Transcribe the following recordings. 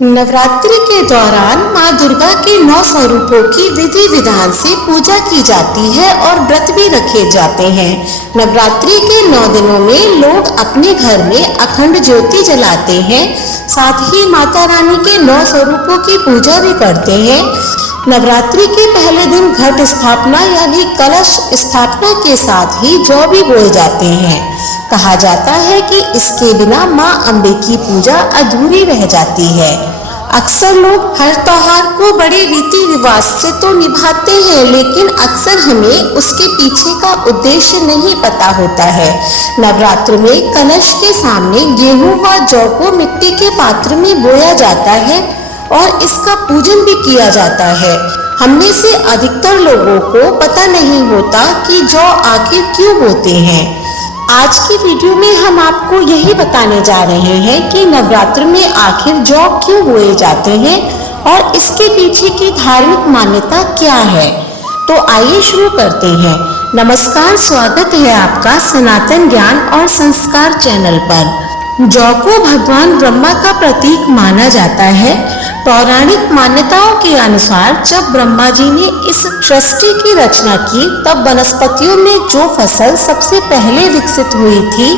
नवरात्रि के दौरान माँ दुर्गा के 9 स्वरूपों की विधि विधान से पूजा की जाती है और व्रत भी रखे जाते हैं। नवरात्रि के 9 दिनों में लोग अपने घर में अखंड ज्योति जलाते हैं, साथ ही माता रानी के 9 स्वरूपों की पूजा भी करते हैं। नवरात्रि के पहले दिन घट स्थापना यानी कलश स्थापना के साथ ही जौ भी बोए जाते हैं। कहा जाता है कि इसके बिना मां अम्बे की पूजा अधूरी रह जाती है। अक्सर लोग हर त्योहार को बड़े रीति रिवाज से तो निभाते हैं, लेकिन अक्सर हमें उसके पीछे का उद्देश्य नहीं पता होता है। नवरात्र में कलश के सामने गेहूं व जौ को मिट्टी के पात्र में बोया जाता है और इसका पूजन भी किया जाता है। हममें से अधिकतर लोगों को पता नहीं होता कि जौ आखिर क्यों बोते हैं। आज की वीडियो में हम आपको यही बताने जा रहे हैं कि नवरात्र में आखिर जौ क्यों बोए जाते हैं और इसके पीछे की धार्मिक मान्यता क्या है। तो आइए शुरू करते हैं। नमस्कार, स्वागत है आपका सनातन ज्ञान और संस्कार चैनल पर। जौ को भगवान ब्रह्मा का प्रतीक माना जाता है। पौराणिक मान्यताओं के अनुसार जब ब्रह्मा जी ने इस सृष्टि की रचना की, तब वनस्पतियों में जो फसल सबसे पहले विकसित हुई थी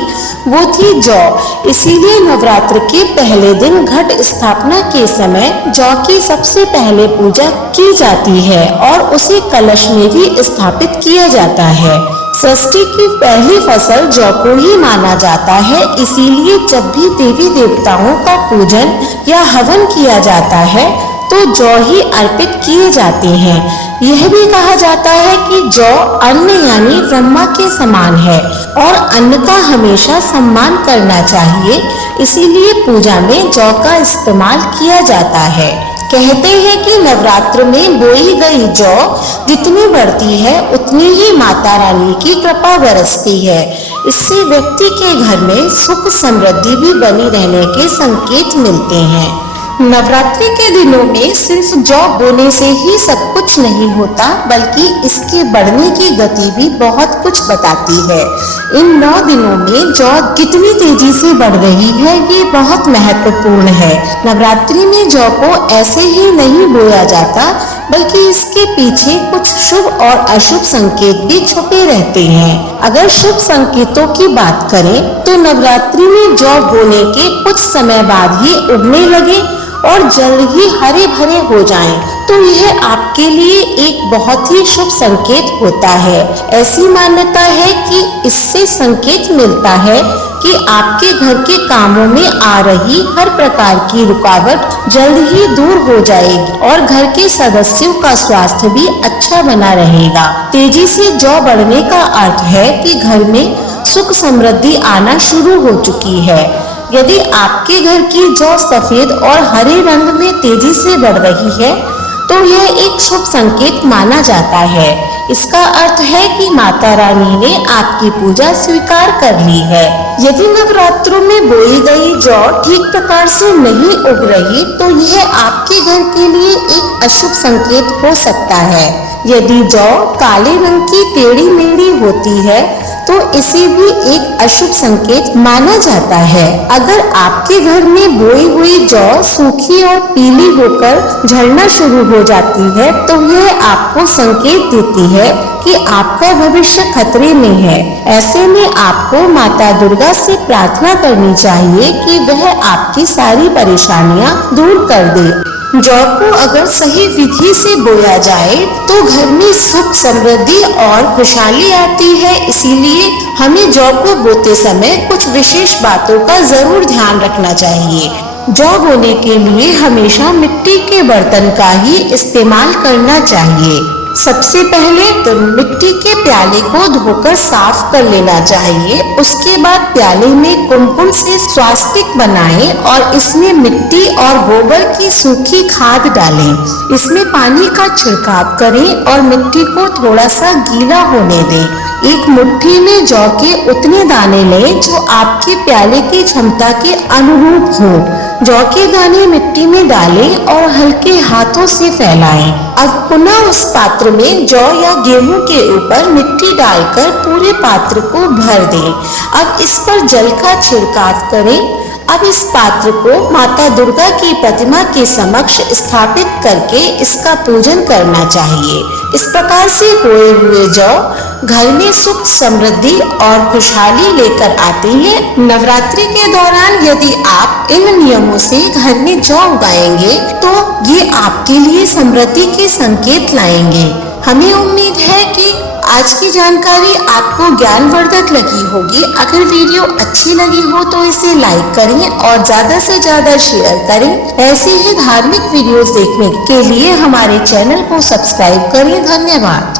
वो थी जौ। इसीलिए नवरात्र के पहले दिन घट स्थापना के समय जौ की सबसे पहले पूजा की जाती है और उसे कलश में भी स्थापित किया जाता है। सृष्टि की पहली फसल जौ को ही माना जाता है, इसीलिए जब भी देवी देवताओं का पूजन या हवन किया जाता है तो जौ ही अर्पित किए जाते हैं। यह भी कहा जाता है कि जौ अन्न यानी ब्रह्मा के समान है और अन्न का हमेशा सम्मान करना चाहिए, इसीलिए पूजा में जौ का इस्तेमाल किया जाता है। कहते हैं कि नवरात्र में बोई गई जौ जितनी बढ़ती है उतनी ही माता रानी की कृपा बरसती है। इससे व्यक्ति के घर में सुख समृद्धि भी बनी रहने के संकेत मिलते हैं। नवरात्रि के दिनों में सिर्फ जौ बोने से ही सब कुछ नहीं होता, बल्कि इसके बढ़ने की गति भी बहुत कुछ बताती है। इन 9 दिनों में जौ कितनी तेजी से बढ़ रही है ये बहुत महत्वपूर्ण है। नवरात्रि में जौ को ऐसे ही नहीं बोया जाता, बल्कि इसके पीछे कुछ शुभ और अशुभ संकेत भी छुपे रहते हैं। अगर शुभ संकेतों की बात करें तो नवरात्रि में जौ बोने के कुछ समय बाद ही उगने लगे और जल्द ही हरे भरे हो जाएं, तो यह आपके लिए एक बहुत ही शुभ संकेत होता है। ऐसी मान्यता है कि इससे संकेत मिलता है कि आपके घर के कामों में आ रही हर प्रकार की रुकावट जल्द ही दूर हो जाएगी और घर के सदस्यों का स्वास्थ्य भी अच्छा बना रहेगा। तेजी से जौ बढ़ने का अर्थ है कि घर में सुख समृद्धि आना शुरू हो चुकी है। यदि आपके घर की जौ सफेद और हरे रंग में तेजी से बढ़ रही है तो यह एक शुभ संकेत माना जाता है। इसका अर्थ है कि माता रानी ने आपकी पूजा स्वीकार कर ली है। यदि नवरात्रों में बोई गई जौ ठीक प्रकार से नहीं उग रही तो यह आपके घर के लिए एक अशुभ संकेत हो सकता है। यदि जौ काले रंग की टेढ़ी मेढ़ी होती है तो इसे भी एक अशुभ संकेत माना जाता है। अगर आपके घर में बोई हुई जौ सूखी और पीली होकर झड़ना शुरू हो जाती है तो यह आपको संकेत देती है कि आपका भविष्य खतरे में है। ऐसे में आपको माता दुर्गा से प्रार्थना करनी चाहिए कि वह आपकी सारी परेशानियां दूर कर दे। जौ को अगर सही विधि से बोया जाए तो घर में सुख समृद्धि और खुशहाली आती है। इसीलिए हमें जौ को बोते समय कुछ विशेष बातों का जरूर ध्यान रखना चाहिए। जौ बोने के लिए हमेशा मिट्टी के बर्तन का ही इस्तेमाल करना चाहिए। सबसे पहले तो मिट्टी के प्याले को धोकर साफ कर लेना चाहिए। उसके बाद प्याले में कुमकुम से स्वास्तिक बनाएं और इसमें मिट्टी और गोबर की सूखी खाद डालें। इसमें पानी का छिड़काव करें और मिट्टी को थोड़ा सा गीला होने दें। एक मुट्ठी में जौ के उतने दाने लें जो आपके प्याले की क्षमता के अनुरूप हो। जौ के दाने मिट्टी में डालें और हल्के हाथों से फैलाएं। अब पुनः उस पात्र में जौ या गेहूं के ऊपर मिट्टी डालकर पूरे पात्र को भर दें। अब इस पर जल का छिड़काव करें। अब इस पात्र को माता दुर्गा की प्रतिमा के समक्ष स्थापित करके इसका पूजन करना चाहिए। इस प्रकार से बोए हुए जौ घर में सुख, समृद्धि और खुशहाली लेकर आते हैं। नवरात्रि के दौरान यदि आप इन नियमों से घर में जौ उगाएंगे तो ये आपके लिए समृद्धि के संकेत लाएंगे। हमें उम्मीद है कि आज की जानकारी आपको ज्ञानवर्धक लगी होगी। अगर वीडियो अच्छी लगी हो तो इसे लाइक करें और ज्यादा से ज्यादा शेयर करें। ऐसे ही धार्मिक वीडियोस देखने के लिए हमारे चैनल को सब्सक्राइब करें। धन्यवाद।